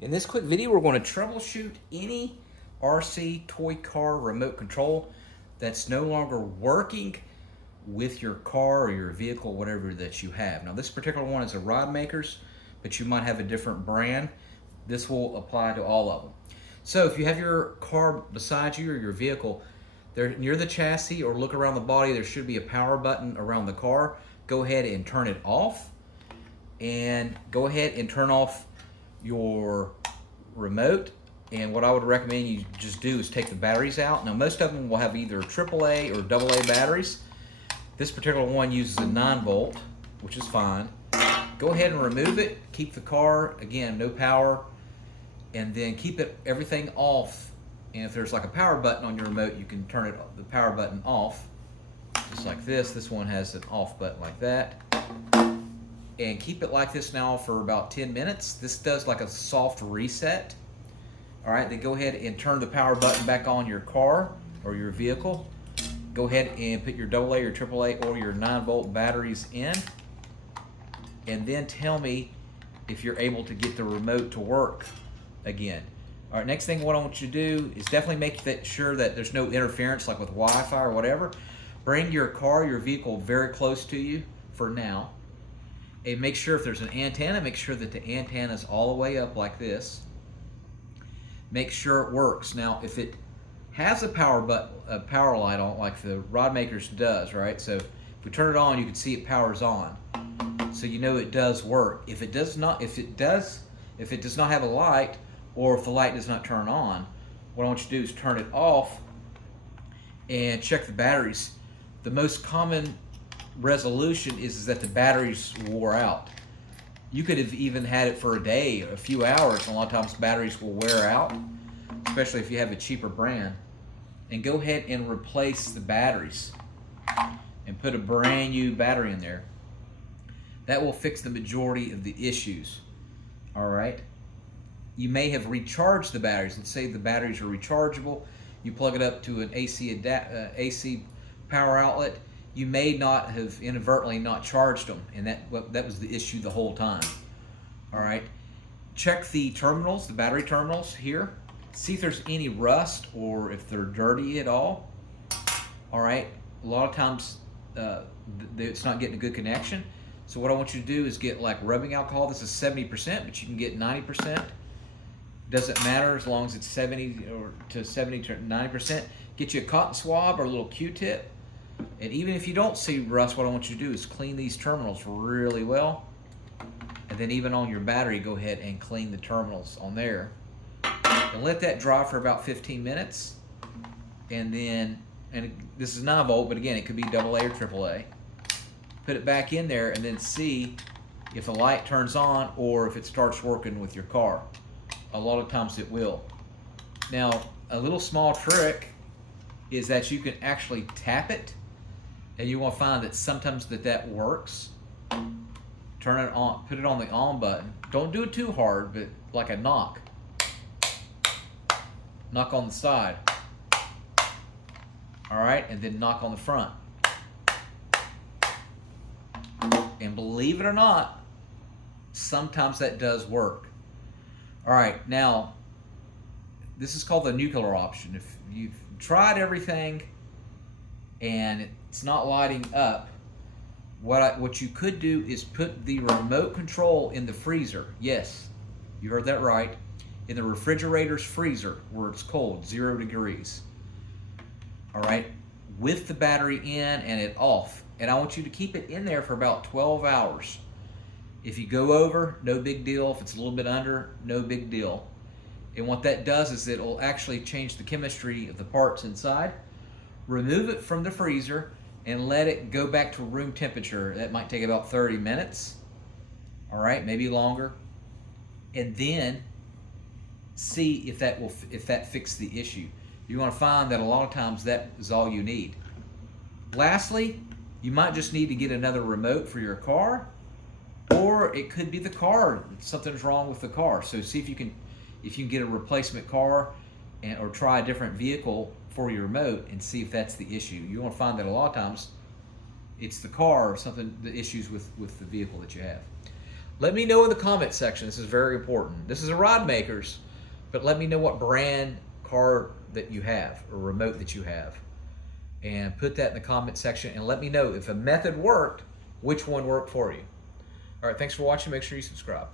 In this quick video, we're going to troubleshoot any RC toy car remote control that's no longer working with your car or your vehicle, whatever that you have. Now, this particular one is a Rod Makers, but you might have a different brand. This will apply to all of them. So if you have your car beside you or your vehicle, there near the chassis or look around the body, there should be a power button around the car. Go ahead and turn it off, and go ahead and turn off your remote. And what I would recommend you just do is take the batteries out. Now, most of them will have either AAA or AA batteries. This particular one uses a 9-volt, which is fine. Go ahead and remove it. Keep the car, again, no power, and then keep everything off. And if there's like a power button on your remote, you can turn the power button off, just like this. This one has an off button like that. And keep it like this now for about 10 minutes. This does like a soft reset. All right, then go ahead and turn the power button back on your car or your vehicle. Go ahead and put your AA or AAA or your 9-volt batteries in. And then tell me if you're able to get the remote to work again. All right, next thing what I want you to do is definitely make sure that there's no interference like with Wi-Fi or whatever. Bring your car, your vehicle very close to you for now. And make sure if there's an antenna, make sure that the antenna is all the way up like this. Make sure it works. Now, if it has a power light on, like the Rod Makers does, right? So if we turn it on, you can see it powers on. So you know it does work. If it does not have a light, or if the light does not turn on, what I want you to do is turn it off and check the batteries. The most common resolution is that the batteries wore out. You could have even had it for a day, a few hours, and a lot of times batteries will wear out, especially if you have a cheaper brand. And go ahead and replace the batteries and put a brand new battery in there. That will fix the majority of the issues. All right. You may have recharged the batteries. Let's say the batteries are rechargeable. You plug it up to an AC power outlet. You may not have inadvertently not charged them, and that was the issue the whole time. All right. Check the terminals, the battery terminals here. See if there's any rust or if they're dirty at all. All right. A lot of times it's not getting a good connection. So what I want you to do is get like rubbing alcohol. This is 70%, but you can get 90%. Doesn't matter as long as it's 70 to 90%. Get you a cotton swab or a little Q-tip. And even if you don't see rust, what I want you to do is clean these terminals really well. And then even on your battery, go ahead and clean the terminals on there. And let that dry for about 15 minutes. And then, this is 9-volt, but again, it could be AA or AAA. Put it back in there and then see if the light turns on or if it starts working with your car. A lot of times it will. Now, a little small trick is that you can actually tap it, and you will find that sometimes that works. Turn it on, put it on the on button. Don't do it too hard, but like a knock. Knock on the side. All right, and then knock on the front. And believe it or not, sometimes that does work. All right, now, this is called the nuclear option. If you've tried everything and it's not lighting up, what you could do is put the remote control in the freezer. Yes, you heard that right. In the refrigerator's freezer where it's cold, 0 degrees. All right, with the battery in and it off. And I want you to keep it in there for about 12 hours. If you go over, no big deal. If it's a little bit under, no big deal. And what that does is it will actually change the chemistry of the parts inside. Remove it from the freezer and let it go back to room temperature. That might take about 30 minutes. All right, maybe longer. And then see if that fixes the issue. You're going to find that a lot of times that is all you need. Lastly, you might just need to get another remote for your car, or it could be the car. Something's wrong with the car. So see if you can get a replacement car or try a different vehicle for your remote and see if that's the issue. You're going to find that a lot of times it's the car or something, the issues with the vehicle that you have. Let me know in the comment section. This is very important. This is a rod maker's, but let me know what brand car that you have or remote that you have. And put that in the comment section and let me know if a method worked, which one worked for you. All right, thanks for watching. Make sure you subscribe.